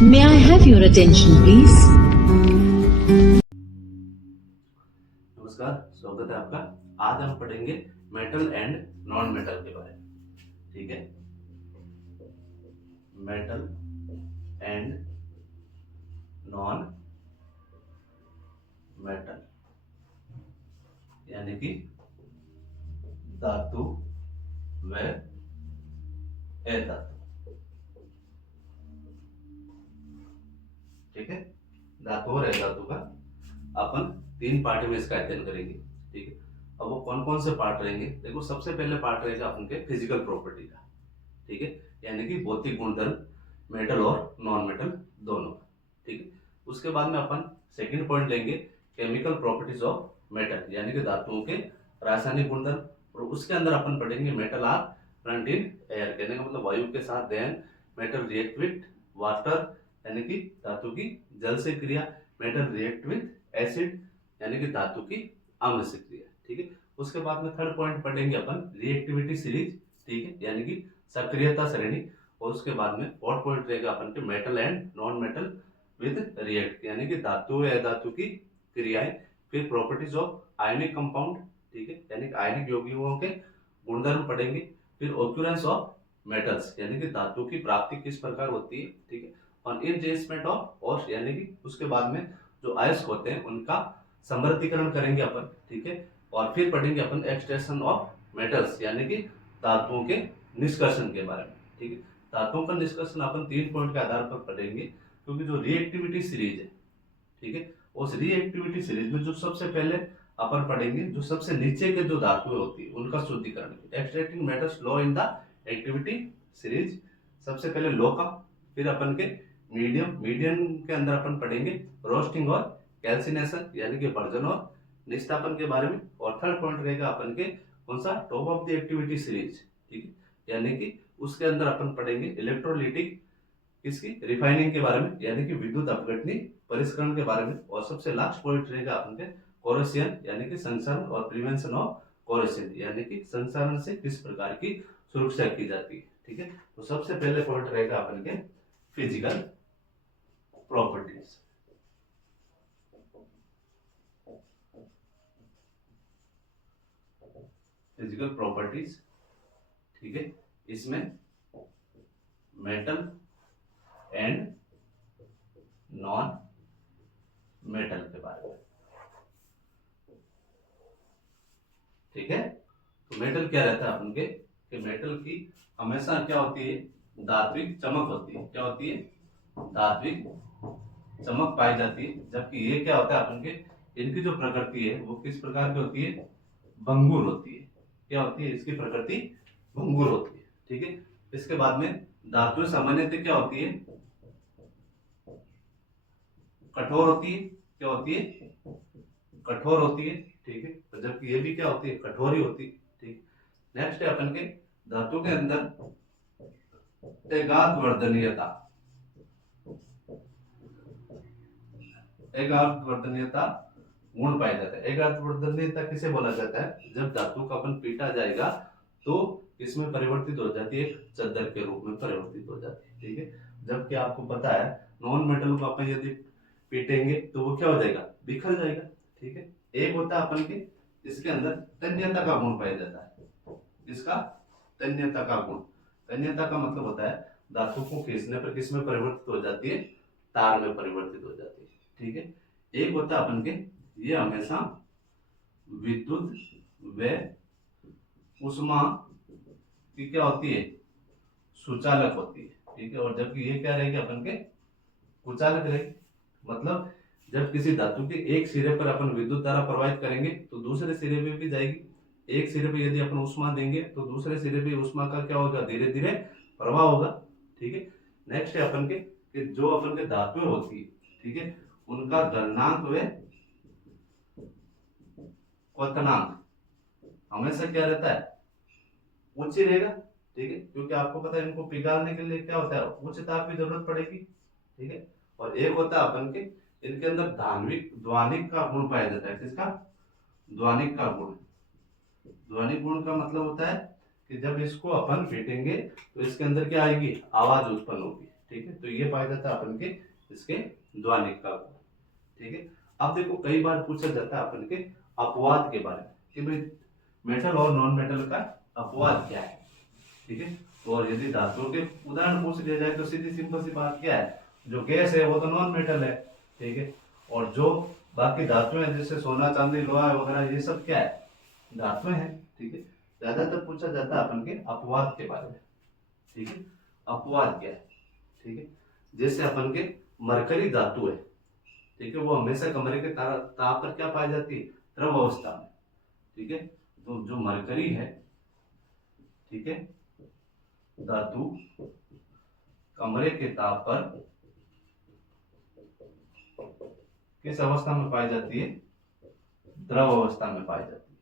May I have your attention, please? नमस्कार, स्वागत है आपका। आज हम पढ़ेंगे मेटल एंड नॉन मेटल के बारे में। ठीक है, मेटल एंड नॉन मेटल यानी कि धातु व अधातु। ठीक है, धातु और अधातु का अपन 3 पार्ट में इसका अध्ययन करेंगे। ठीक है, अब वो कौन कौन से पार्ट रहेंगे? देखो, सबसे पहले पार्ट रहेगा अपन के फिजिकल प्रॉपर्टी का। ठीक है, यानी कि भौतिक गुणधर्म मेटल और नॉन मेटल दोनों का। ठीक है, उसके बाद में अपन सेकंड पॉइंट लेंगे केमिकल प्रॉपर्टीज ऑफ मेटल, यानी कि धातुओं के रासायनिक गुणधर्म। और उसके अंदर अपन पढ़ेंगे metal are present in air, कहने का मतलब वायु के साथ। Then metal react with water, यानी कि धातु की जल से क्रिया। मेटल रिएक्ट विद एसिड, यानी कि धातु की अम्ल से क्रिया। ठीक है, उसके बाद में थर्ड पॉइंट पढ़ेंगे अपन रिएक्टिविटी सीरीज। ठीक है, यानी कि सक्रियता श्रेणी। और उसके बाद में फोर्थ पॉइंट रहेगा अपन के metal and non metal with react, यानी कि धातु या अधातु की क्रियाएं। फिर प्रॉपर्टीज ऑफ आयनिक कंपाउंड। ठीक है, यानी कि आयनिक यौगिकों के गुणधर्म पढ़ेंगे। फिर ऑक्यूरेंस ऑफ मेटल्स, यानी कि धातु की प्राप्ति किस प्रकार होती है। ठीक है, और इनचेंजमेंट ऑफ और, यानी कि उसके बाद में जो अयस्क होते हैं उनका समृद्धिकरण करेंगे अपन। ठीक है, और फिर पढ़ेंगे अपन एक्सट्रैक्शन ऑफ मेटल्स, यानी कि धातुओं के निष्कर्षण के बारे में। ठीक है, धातुओं का निष्कर्षण अपन 3 पॉइंट के आधार पर पढ़ेंगे, क्योंकि जो रिएक्टिविटी सीरीज है, ठीक है, उस रिएक्टिविटी सीरीज में जो सबसे पहले अपन पढ़ेंगे जो सबसे नीचे के जो धातुएं होती है उनका शुद्धिकरण। Extracting metals low in the activity series, सबसे पहले लो का। फिर अपन के मीडियम के अंदर अपन पढ़ेंगे रोस्टिंग और कैल्सिनेशन, यानी कि भर्जन और निष्ठापन के बारे में। और थर्ड पॉइंट रहेगा अपन के कौन सा, top of the activity series. ठीक है, यानी कि उसके अंदर अपन पढ़ेंगे इलेक्ट्रोलिटिक, इसकी रिफाइनिंग के बारे में, यानी कि विद्युत अपघटनी परिष्करण के बारे में। और सबसे लास्ट पॉइंट रहेगा अपन के कोरोसियन, यानी कि संसरण और प्रिवेंशन ऑफ कोरोसियन, यानी कि संसरण से किस प्रकार की सुरक्षा की जाती है। ठीक है, तो सबसे पहले पॉइंट रहेगा अपन के फिजिकल प्रॉपर्टीज। फिजिकल प्रॉपर्टीज, ठीक है, इसमें मेटल एंड नॉन मेटल के बारे में। ठीक है, तो मेटल क्या रहता है अपन के, कि मेटल की हमेशा क्या होती है, धात्विक चमक होती है। क्या होती है, धात्विक चमक पाई जाती है। जबकि ये क्या होता है अपन के, इनकी जो प्रकृति है वो किस प्रकार की होती है, भंगुर होती है। क्या होती है, इसकी प्रकृति भंगुर होती है। ठीक है, इसके बाद में धातुएं सामान्यतः क्या होती है, कठोर होती है। क्या होती है, कठोर होती है। ठीक है, तो जबकि ये भी क्या होती है, कठोर ही होती है। ठीक, नेक्स्ट है अपन के धातु के अंदर एगाध वर्धनीयता। एगाध वर्धनीयता गुण पाया जाता है। एगाध वर्धनीयता किसे बोला जाता है, जब धातु का अपन पीटा जाएगा तो इसमें परिवर्तित हो जाती है, एक चद्दर के रूप में परिवर्तित हो जाती है। ठीक है, जबकि आपको पता है नॉन मेटल को अपन यदि पीटेंगे तो वो क्या हो जाएगा, बिखर जाएगा। ठीक है, एक होता है अपन के इसके अंदर तन्यता का गुण पाया जाता है। इसका तन्यता का गुण, तन्यता का मतलब होता है धातु को खींचने पर किसमें परिवर्तित हो जाती है, तार में परिवर्तित हो जाती है। ठीक है, एक होता है अपन के ये हमेशा विद्युत व उष्मा की क्या होती है, सुचालक होती है। ठीक है, और जबकि ये क्या रहेगी अपन के, कुचालक रहेगी। मतलब जब किसी धातु के एक सिरे पर अपन विद्युत धारा प्रवाहित करेंगे तो दूसरे सिरे पे भी जाएगी। एक सिरे पे यदि अपन उष्मा देंगे तो दूसरे सिरे पे उष्मा का क्या होगा, धीरे धीरे प्रवाह होगा। ठीक है, नेक्स्ट है अपन के कि जो अपन के धातुएं होती है, ठीक है, उनका गलनांक व क्वथनांक हमेशा क्या रहता है, उच्च ही रहेगा। ठीक है, क्योंकि आपको पता है इनको पिघालने के लिए क्या होता है, उच्च ताप की जरूरत पड़ेगी। ठीक है, और एक होता है अपन के इनके अंदर धान्विक ध्वनिक का गुण पाया जाता है। किसका, ध्वनिक का गुण। ध्वनिक गुण का मतलब होता है कि जब इसको अपन पीटेंगे तो इसके अंदर क्या आएगी, आवाज उत्पन्न होगी। ठीक है, तो ये पाया जाता है अपन के इसके ध्वनिक का गुण। ठीक है, अब देखो कई बार पूछा जाता है अपन के अपवाद के बारे में कि भाई मेटल और नॉन मेटल का अपवाद क्या है। ठीक है, तो और यदि धातुओं के उदाहरण पूछ लिया जाए तो सीधी सिंपल सी बात क्या है, जो गैस है वो तो नॉन मेटल है। ठीक है, और जो बाकी धातुएं हैं जैसे सोना चांदी लोहा वगैरह ये सब क्या है, धातुएं हैं। ठीक है, ज्यादातर पूछा जाता है अपन के अपवाद के बारे में। ठीक है, अपवाद क्या है। ठीक है, जैसे अपन के मरकरी धातु है, ठीक है, वो हमेशा कमरे के ताप पर क्या पाई जाती है, द्रव अवस्था में। ठीक है, तो जो मरकरी है, ठीक है, धातु कमरे के ताप पर किस अवस्था में पाई जाती है, द्रव अवस्था में पाई जाती है।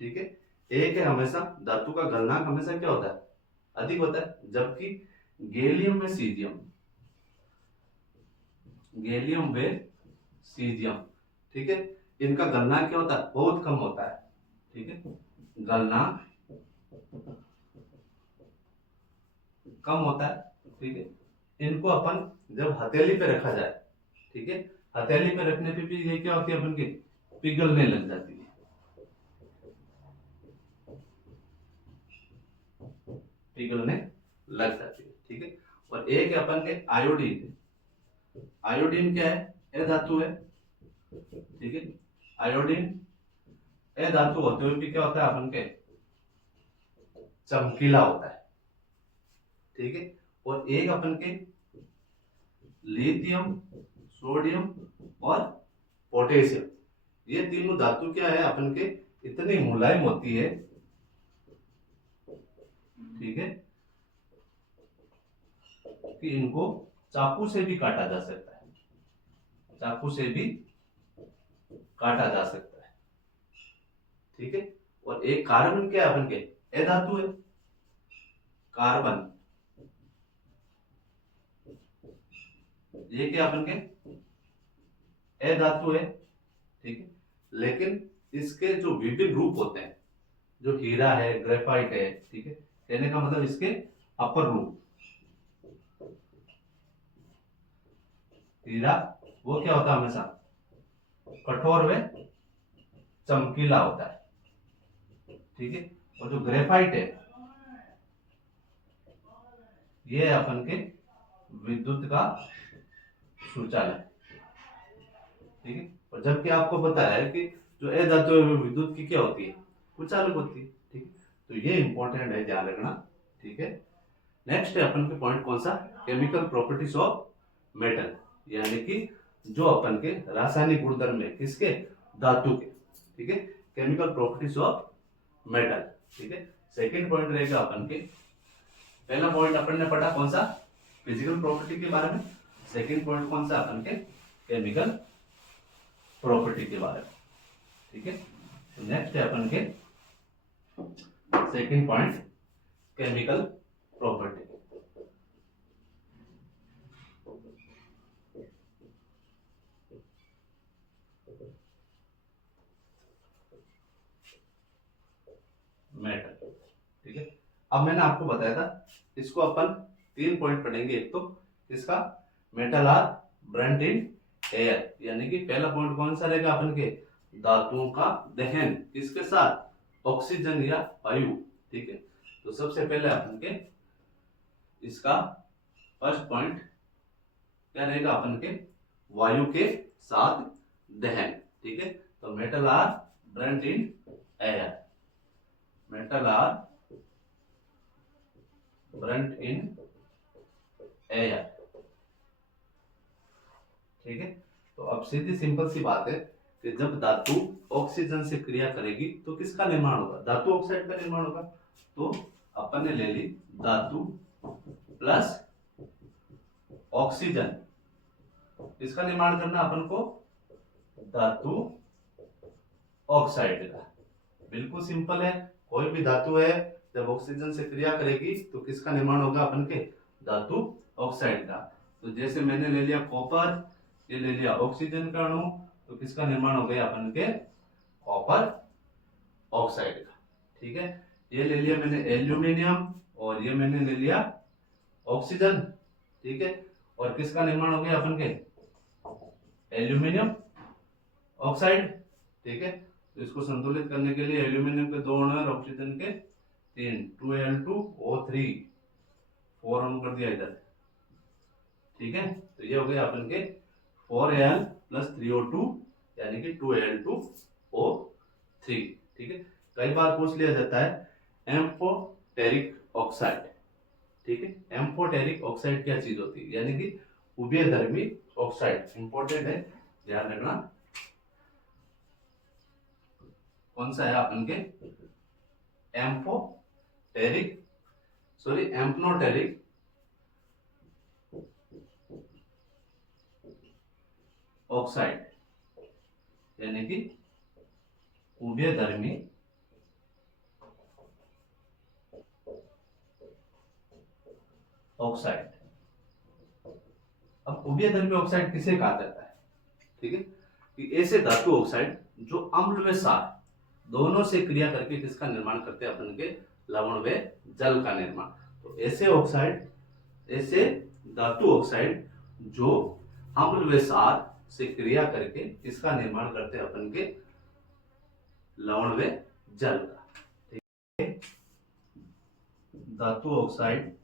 ठीक है, एक है हमेशा धातु का गलनांक हमेशा क्या होता है, अधिक होता है, जबकि गैलियम में सीजियम, गैलियम व सीजियम, ठीक है, इनका गलनांक क्या होता है, बहुत कम होता है। ठीक है, गलनांक कम होता है। ठीक है, इनको अपन जब हथेली पे रखा जाए, ठीक है, हथेली पे रखने पे भी ये क्या होती है अपन की, पिघलने लग जाती है, पिघलने लग जाती है। ठीक है, और एक है अपन के आयोडीन। आयोडीन क्या है, ए धातु है। ठीक है, आयोडीन ए धातु होते हुए भी क्या होता है अपन के, चमकीला होता है। ठीक है, और एक अपन के लिथियम, सोडियम और पोटेशियम, ये तीनों धातु क्या है अपन के, इतनी मुलायम होती है। ठीक है, कि इनको चाकू से भी काटा जा सकता है, चाकू से भी काटा जा सकता है। ठीक है, और एक कार्बन क्या है अपन के, ए धातु है, कार्बन, ये क्या अपन के, ए धातु है। ठीक है, लेकिन इसके जो विभिन्न रूप होते हैं, जो हीरा है, ग्रेफाइट है, ठीक है, कहने का मतलब इसके अपर रूप, हीरा वो क्या होता है, हमेशा कठोर व चमकीला होता है। ठीक है, और जो ग्रेफाइट है ये है अपन के विद्युत का सुचालक। ठीक है, और जबकि आपको पता है कि जो ए धातु है विद्युत की क्या होती है, कुचालक होती है। ठीक है, तो ये इंपॉर्टेंट है, ध्यान रखना। ठीक है, नेक्स्ट है अपन के पॉइंट कौन सा, केमिकल प्रॉपर्टीज ऑफ मेटल, यानी कि जो अपन के रासायनिक गुणधर्म है किसके, धातु के। ठीक है, केमिकल प्रॉपर्टीज ऑफ मेटल। ठीक है, सेकंड पॉइंट रहेगा अपन के, पहला पॉइंट अपन ने पढ़ा कौन सा, फिजिकल प्रॉपर्टी के बारे में, सेकंड पॉइंट कौन सा अपन के, केमिकल प्रॉपर्टी के बारे में। ठीक है, तो नेक्स्ट है अपन के second point, chemical property. Metal. ठीक है, अब मैंने आपको बताया था इसको अपन 3 पॉइंट पढ़ेंगे। एक तो इसका metal are burnt in air, यानी कि पहला पॉइंट कौन सा रहेगा अपन के, धातुओं का दहन किसके साथ, ऑक्सीजन या वायु। ठीक है, तो सबसे पहले अपन के इसका फर्स्ट पॉइंट क्या रहेगा अपन के, वायु के साथ दहन। ठीक है, तो metal are burnt in air, metal are burnt in air. ठीक है, तो अब सीधी सिंपल सी बात है कि जब धातु ऑक्सीजन से क्रिया करेगी तो किसका निर्माण होगा, धातु ऑक्साइड का निर्माण होगा। तो अपन ने ले ली धातु प्लस ऑक्सीजन, इसका निर्माण करना अपन को धातु ऑक्साइड का। बिल्कुल सिंपल है, कोई भी धातु है जब ऑक्सीजन से क्रिया करेगी तो किसका निर्माण होगा अपन के, धातु ऑक्साइड का। तो जैसे मैंने ले लिया कॉपर, ये ले लिया ऑक्सीजन का अणु, तो किसका निर्माण हो गया अपन के, कॉपर ऑक्साइड का। ठीक है, ये ले लिया मैंने एल्यूमिनियम और ये मैंने ले लिया ऑक्सीजन, ठीक है। और किसका निर्माण हो गया अपन के, एल्यूमिनियम ऑक्साइड, ठीक है। तो इसको संतुलित करने के लिए एल्यूमिनियम के 2 अणु और ऑक्सीजन के 3, 2Al2O3, 4 अणु कर दिया इधर, ठीक है। तो ये हो गया अपन के 4Al + 3O2 यानी कि 2Al2O3, ठीक है। कई बार पूछ लिया जाता है एम्फोटेरिक ऑक्साइड, ठीक है। एम्फोटेरिक ऑक्साइड क्या चीज होती है, यानी कि उभयधर्मी ऑक्साइड, इंपॉर्टेंट है, ध्यान रखना। कौन सा है अपन के, एम्फनोटेरिक ऑक्साइड, यानी कि उभयधर्मी ऑक्साइड। अब उभयधर्मी ऑक्साइड किसे कहा जाता है, ठीक है, कि ऐसे धातु ऑक्साइड जो अम्ल व क्षार दोनों से क्रिया करके किसका निर्माण करते हैं अपन के, लवण व जल का निर्माण। तो ऐसे ऑक्साइड, ऐसे धातु ऑक्साइड जो अम्ल व क्षार से क्रिया करके किसका निर्माण करते हैं अपन के, लवण व जल का, ठीक है। धातु ऑक्साइड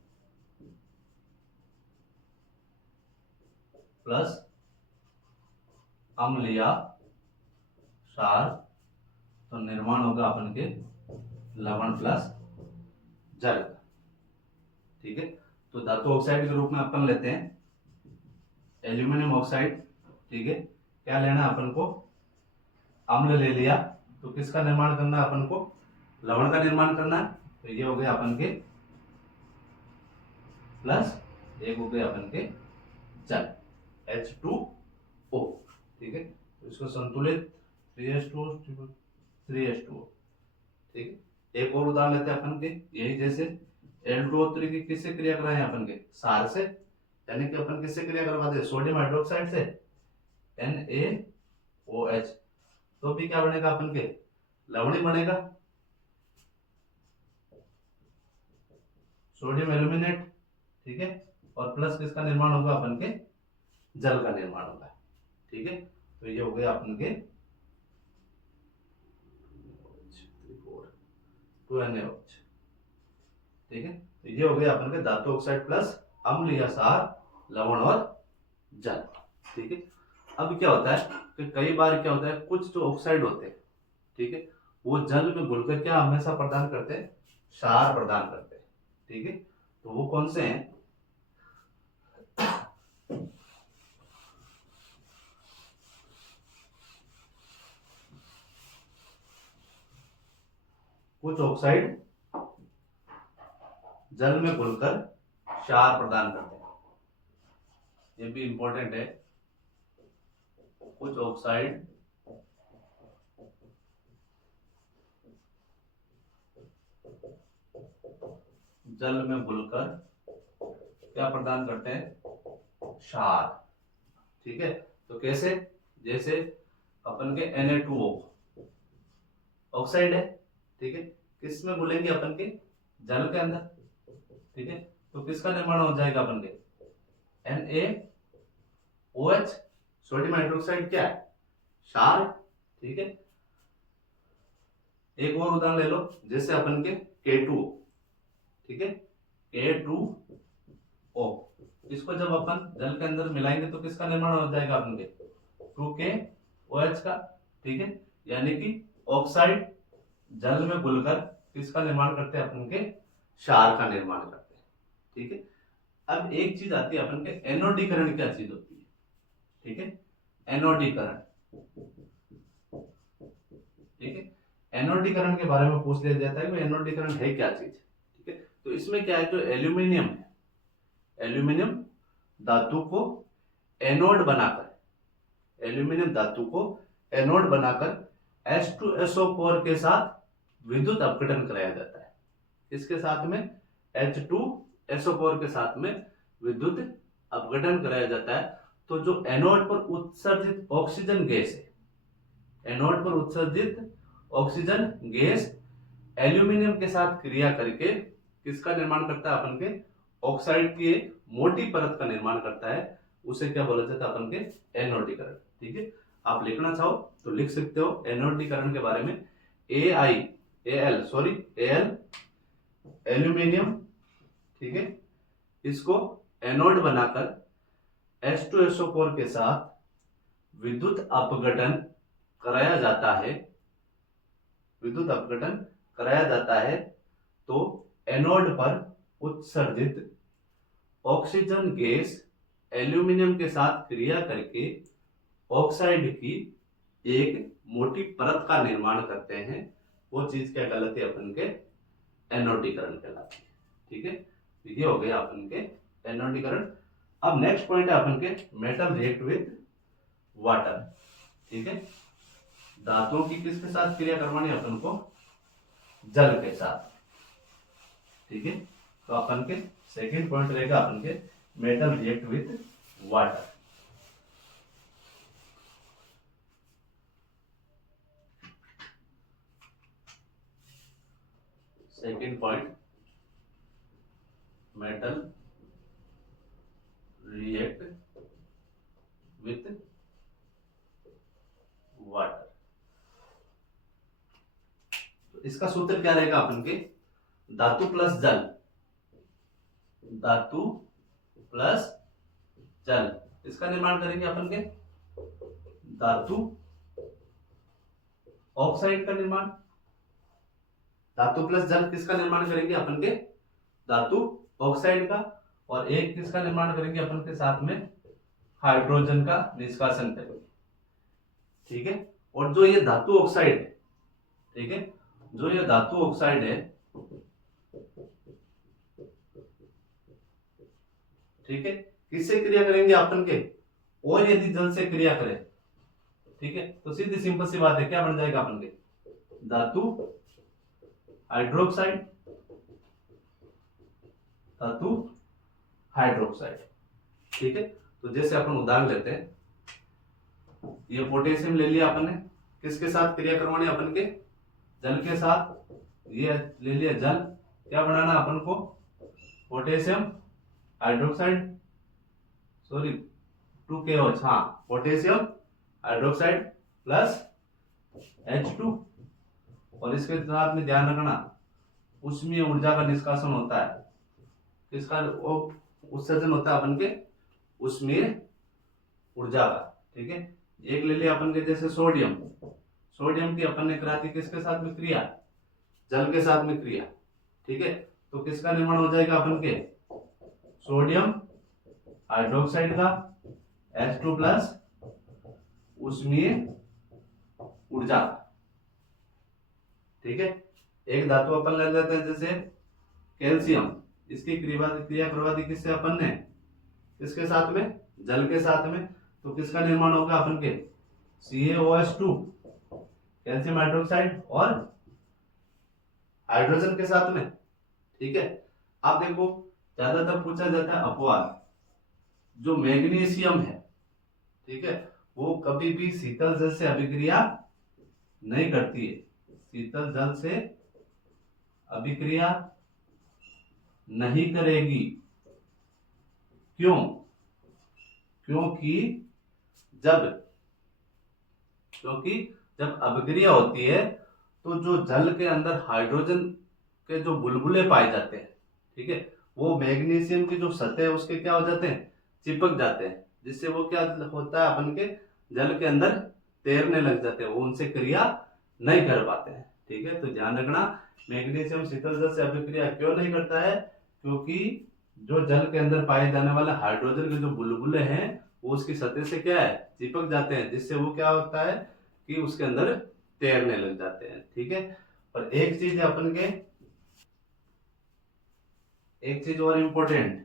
प्लस अम्ल या क्षार, तो निर्माण होगा अपन के लवण प्लस जल का, ठीक है। तो धातु ऑक्साइड के रूप में अपन लेते हैं एल्यूमिनियम ऑक्साइड, ठीक है। क्या लेना है अपन को, अम्ल ले लिया, तो किसका निर्माण करना है अपन को, लवण का निर्माण करना है। तो ये हो गया अपन के प्लस, एक हो गया अपन के जल H2O, ठीक है। तो इसको संतुलित 3H2O, 3H2O, ठीक है। एक और उदाहरण लेते हैं अपन के, यही जैसे Al2O3 की किससे क्रिया कराएं अपन के, क्षार से, यानी कि अपन किससे क्रिया करवाते हैं, सोडियम हाइड्रोक्साइड से, NaOH, तो भी क्या बनेगा अपन के, लवणी बनेगा, सोडियम एल्यूमिनेट, ठीक है। और प्लस किसका निर्माण होगा अपन के, जल का निर्माण होगा, ठीक है। तो ये हो गया अपन के 2NaOH, ठीक है। तो ये हो गया अपन के धातु ऑक्साइड प्लस अम्ल या क्षार, लवण और जल, ठीक है। अब क्या होता है कि कई बार क्या होता है, कुछ जो ऑक्साइड होते हैं, ठीक है, वो जल में घुलकर क्या हमेशा प्रदान करते हैं, क्षार प्रदान करते हैं, ठीक है। तो वो कौन से हैं, कुछ ऑक्साइड जल में घुलकर क्षार प्रदान करते हैं, ये भी इंपॉर्टेंट है। कुछ ऑक्साइड जल में घुलकर क्या प्रदान करते हैं, क्षार, ठीक है। तो कैसे, जैसे अपन के Na2O ऑक्साइड है, ठीक है, किस में घुलेंगे अपन के, जल के अंदर, ठीक है। तो किसका निर्माण हो जाएगा अपन के, NaOH, सोडियम हाइड्रोक्साइड क्या है, क्षार, ठीक है। एक और उदाहरण ले लो, जैसे अपन के K2O, ठीक है, K2O, इसको जब अपन जल के अंदर मिलाएंगे तो किसका निर्माण हो जाएगा अपन के, 2KOH का, ठीक है। यानी कि ऑक्साइड जल में घुलकर किसका निर्माण करते हैं अपन के, क्षार का निर्माण करते हैं, ठीक है। अब एक चीज आती है अपन के एनोडीकरण, क्या चीज होती है, ठीक है, एनोडीकरण, ठीक है। एनोडीकरण के बारे में पूछ लिया जाता है कि एनोडीकरण है क्या चीज, ठीक है। तो इसमें क्या है, जो एल्यूमिनियम है, एल्यूमिनियम धातु को एनोड बनाकर, एल्यूमिनियम धातु को एनोड बनाकर H2SO4 के साथ विद्युत अपघटन कराया जाता है, इसके साथ में H2SO4 के साथ में विद्युत अपघटन कराया जाता है। तो जो एनोड पर उत्सर्जित ऑक्सीजन गैस है, एनोड पर उत्सर्जित ऑक्सीजन गैस एल्यूमिनियम के साथ क्रिया करके किसका निर्माण करता है अपन के, ऑक्साइड की एक मोटी परत का निर्माण करता है, उसे क्या बोला जाता है अपन के एनोडीकरण। ठीक है, आप लिखना चाहो तो लिख सकते हो एनोडीकरण के बारे में। एल एल्यूमिनियम, ठीक है, इसको एनोड बनाकर H2SO4 के साथ विद्युत अपघटन कराया जाता है, विद्युत अपघटन कराया जाता है, तो एनोड पर उत्सर्जित ऑक्सीजन गैस एल्यूमिनियम के साथ क्रिया करके ऑक्साइड की एक मोटी परत का निर्माण करते हैं। वो चीज क्या कहलाती है अपन के एनोडीकरण कहलाती है। ठीक है, ये हो गया अपन के एनोडीकरण। अब नेक्स्ट पॉइंट है अपन के मेटल रिएक्ट विद वाटर। ठीक है, धातुओं की किसके साथ क्रिया करवानी है अपन को? जल के साथ। ठीक है, तो अपन के सेकंड पॉइंट रहेगा अपन के metal react with water. Second point, metal react with water. तो इसका सूत्र क्या रहेगा अपन के? धातु प्लस जल, धातु प्लस जल, इसका निर्माण करेंगे अपन के धातु ऑक्साइड का निर्माण। धातु प्लस जल किसका निर्माण करेंगे अपन के? धातु ऑक्साइड का। और एक किसका निर्माण करेंगे अपन के? साथ में हाइड्रोजन का निष्कासन करेंगे। ठीक है, और जो ये धातु ऑक्साइड है, ठीक है, जो ये धातु ऑक्साइड है, ठीक है, किससे क्रिया करेंगे अपन के? और यदि जल से क्रिया करें, ठीक है, तो सीधी सिंपल सी बात है, क्या बन जाएगा अपन के? धातु हाइड्रोक्साइड, धातु हाइड्रोक्साइड। ठीक है, तो जैसे अपन उदाहरण लेते हैं, ये पोटेशियम ले लिया अपन ने, किसके साथ क्रिया करवानी अपन के? जल के साथ। ये ले लिया जल, क्या बनाना अपन को? पोटेशियम हाइड्रोक्साइड, सॉरी 2KOH, हाँ, पोटेशियम हाइड्रोक्साइड प्लस H2। और इसके साथ में ध्यान रखना, उष्मीय ऊर्जा का निष्कासन होता है। किसका उत्सर्जन होता है अपन के? उष्मीय ऊर्जा का। ठीक है, एक ले लिया अपन के जैसे सोडियम, सोडियम की अपन ने करा दी किसके साथ में क्रिया? जल के साथ में क्रिया। ठीक है, तो किसका निर्माण हो जाएगा अपन के? सोडियम हाइड्रोक्साइड का, H2 प्लस उष्मीय ऊर्जा। ठीक है, एक धातु अपन ले लेते हैं जैसे कैल्शियम, इसकी क्रिया करवा दी किससे अपन ने? किसके साथ में? जल के साथ में। तो किसका निर्माण होगा अपन के? CaOH2, कैल्शियम हाइड्रोक्साइड और हाइड्रोजन के साथ में। ठीक है, आप देखो ज्यादातर पूछा जाता है अपवाद, जो मैग्नीशियम है, ठीक है, वो कभी भी शीतल जल से अभिक्रिया नहीं करती है, शीतल जल से अभिक्रिया नहीं करेगी। क्यों? क्योंकि जब अभिक्रिया होती है तो जो जल के अंदर हाइड्रोजन के जो बुलबुले पाए जाते हैं, ठीक है, वो मैग्नीशियम की जो सतह है उसके क्या हो जाते हैं? चिपक जाते हैं, जिससे वो क्या होता है अपन के जल के अंदर तैरने लग जाते हैं, वो उनसे क्रिया नहीं कर पाते हैं। ठीक है, तो ध्यान रखना, मैग्नीशियम शीतल जल से अभिक्रिया क्यों नहीं करता है? क्योंकि जो जल के अंदर पाए जाने वाले हाइड्रोजन के जो बुलबुले हैं वो उसकी सतह से क्या है? चिपक जाते हैं, जिससे वो क्या होता है कि उसके अंदर तैरने लग जाते हैं। ठीक है, और एक चीज अपन के, एक चीज और इंपॉर्टेंट,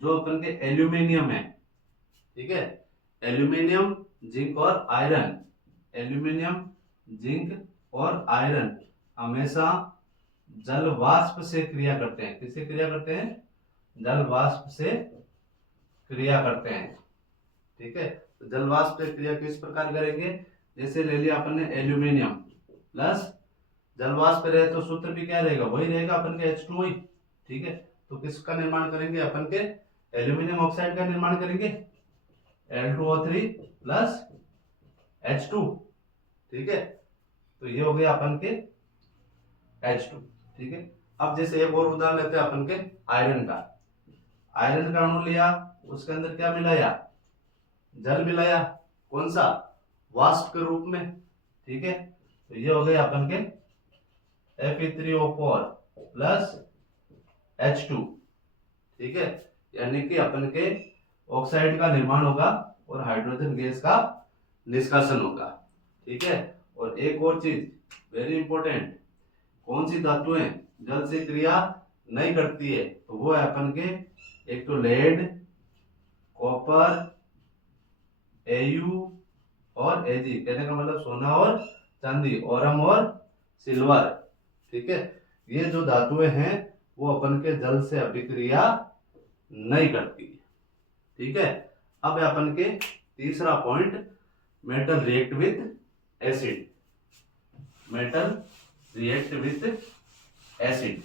जो अपन के एल्यूमिनियम है, ठीक है, एल्यूमिनियम, जिंक और आयरन, एल्यूमिनियम, जिंक और आयरन हमेशा जल वाष्प से क्रिया करते हैं। किससे क्रिया करते हैं? जल वाष्प से क्रिया करते हैं। ठीक है, तो जल वाष्प से क्रिया किस प्रकार करेंगे? जैसे ले लिया अपन ने एल्यूमिनियम प्लस जल वाष्प रहे तो सूत्र भी क्या रहेगा? वही रहेगा अपन के H2O। ठीक है, तो किसका निर्माण करेंगे अपन के, एल्यूमिनियम ऑक्साइड का निर्माण करेंगे, Al2O3 प्लस H2, ठीक है। तो ये हो गया अपन के H2, ठीक है। अब जैसे एक और उदाहरण लेते हैं अपन के आयरन का। आयरन का अणु लिया, उसके अंदर क्या मिलाया, जल मिलाया, कौन सा, वाष्प के रूप में, ठीक है। तो ये हो गया अपन के Fe3O4 प्लस H2, ठीक है। यानी कि अपन के ऑक्साइड का निर्माण होगा और हाइड्रोजन गैस का निष्कासन होगा, ठीक है। और एक और चीज वेरी इंपॉर्टेंट, कौन सी धातुएं जल से क्रिया नहीं करती है, तो वो है अपन के एक तो लेड, कॉपर, Au और Ag, कहने का मतलब सोना और चांदी, ओरम और सिल्वर, ठीक है। ये जो धातुएं हैं वो अपन के जल से अभिक्रिया नहीं करती, ठीक है। अब है अपन के तीसरा point, metal react with acid. Metal react with acid,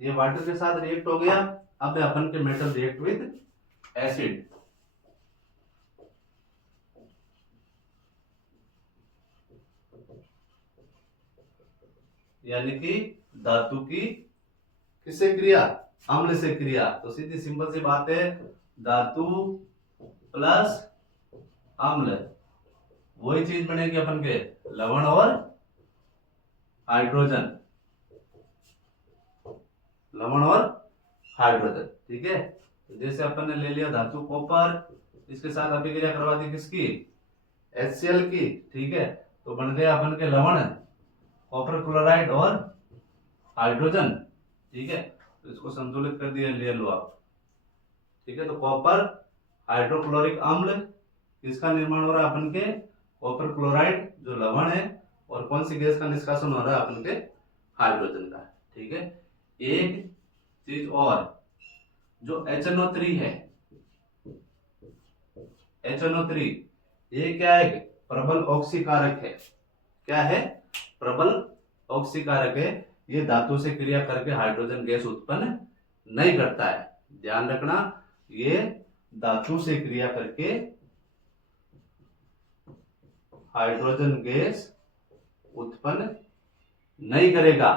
ये वाटर के साथ रिएक्ट हो गया। अब है अपन के मेटल रिएक्ट विथ एसिड। यानी कि धातु की किससे क्रिया, अम्ल से क्रिया। तो सीधी सिंपल सी बात है, धातु प्लस अम्ल वही चीज बनेगी अपन के लवण और हाइड्रोजन, लवण और हाइड्रोजन, ठीक है। तो जैसे अपन ने ले लिया धातु कॉपर, इसके साथ अभिक्रिया करवा दी किसकी, HCl की, ठीक है। तो बन गया अपन के लवण, कॉपर क्लोराइड और हाइड्रोजन, ठीक है। तो इसको संतुलित कर दिया, ले लो आप, ठीक है। तो कॉपर हाइड्रोक्लोरिक अम्ल, किसका निर्माण हो रहा है अपन के, कॉपर क्लोराइड जो लवण है, और कौन सी गैस का निष्कासन हो रहा है अपन के, हाइड्रोजन का, ठीक है। एक चीज और, जो HNO3 है, HNO3 ये क्या है, प्रबल ऑक्सीकारक है। क्या है, प्रबल ऑक्सीकारक है। ये धातु से क्रिया करके हाइड्रोजन गैस उत्पन्न नहीं करता है, ध्यान रखना। ये धातु से क्रिया करके हाइड्रोजन गैस उत्पन्न नहीं करेगा,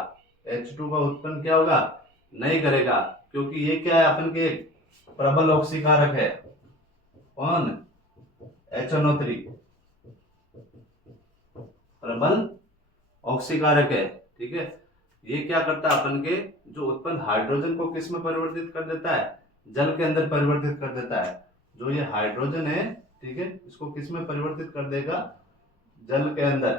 H2 का उत्पन्न क्या होगा, नहीं करेगा, क्योंकि ये क्या है अपन के प्रबल ऑक्सीकारक है। कौन, HNO3 प्रबल ऑक्सीकारक है, ठीक है। ये क्या करता है अपन के, जो उत्पन्न हाइड्रोजन को किस में परिवर्तित कर देता है, जल के अंदर परिवर्तित कर देता है। जो ये हाइड्रोजन है, ठीक है, इसको किस में परिवर्तित कर देगा, जल के अंदर।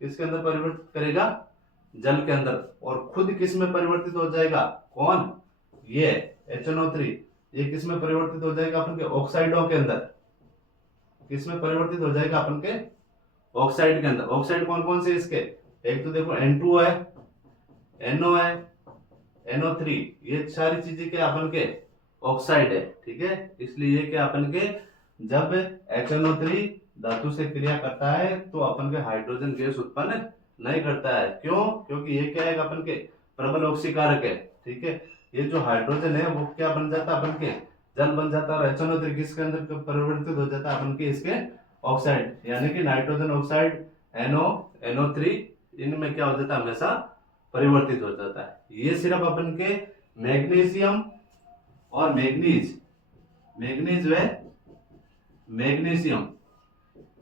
किसके अंदर परिवर्तित करेगा, जल के अंदर। और खुद किस में परिवर्तित हो जाएगा, कौन, ये HNO3, ये किस में परिवर्तित हो जाएगा, अपन के ऑक्साइडों के अंदर। किस में परिवर्तित हो जाएगा, अपन के ऑक्साइड के अंदर। ऑक्साइड कौन कौन से इसके, एक तो देखो N2 है, NO है, NO3, ये सारी चीजें क्या अपन के ऑक्साइड है, ठीक है। इसलिए ये क्या अपन के, जब HNO3 धातु से क्रिया करता है तो अपन के हाइड्रोजन गैस उत्पन्न नहीं करता है। क्यों, क्योंकि ये क्या है अपन के प्रबल ऑक्सीकारक है, ठीक है। ये जो हाइड्रोजन है वो क्या बन जाता है अपन के, जल बन जाता है, और HNO3 किसके अंदर परिवर्तित हो जाता है, अपन के इसके ऑक्साइड, यानी कि नाइट्रोजन ऑक्साइड, NO3, इनमें क्या हो जाता है, हमेशा परिवर्तित हो जाता है। ये सिर्फ अपन के मैग्नीशियम और मैग्नीज व मैग्नीशियम,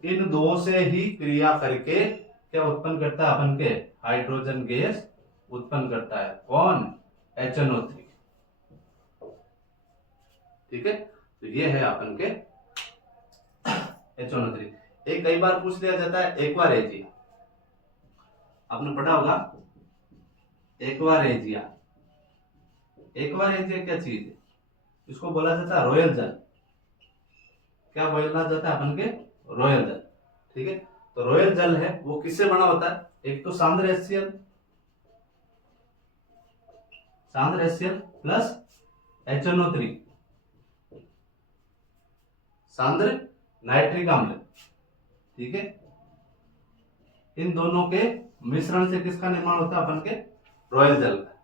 इन दो से ही क्रिया करके क्या उत्पन्न करता है, अपन के हाइड्रोजन गैस उत्पन्न करता है। कौन, HNO3, ठीक है। तो ये है अपन के HNO3। एक कई बार पूछ लिया जाता है एक्वारेजिया, आपने पढ़ा होगा एक्वारेजिया। एक्वारेजिया क्या चीज है, इसको बोला जाता है रॉयल जल। क्या बोला जाता है अपन के, रॉयल जल, ठीक है। तो रॉयल जल है वो किससे बना होता है, एक तो सांद्र HCl प्लस HNO3, सांद्र नाइट्रिक अम्ल, ठीक है। इन दोनों के मिश्रण से किसका निर्माण होता है? अपन के रॉयल जल का।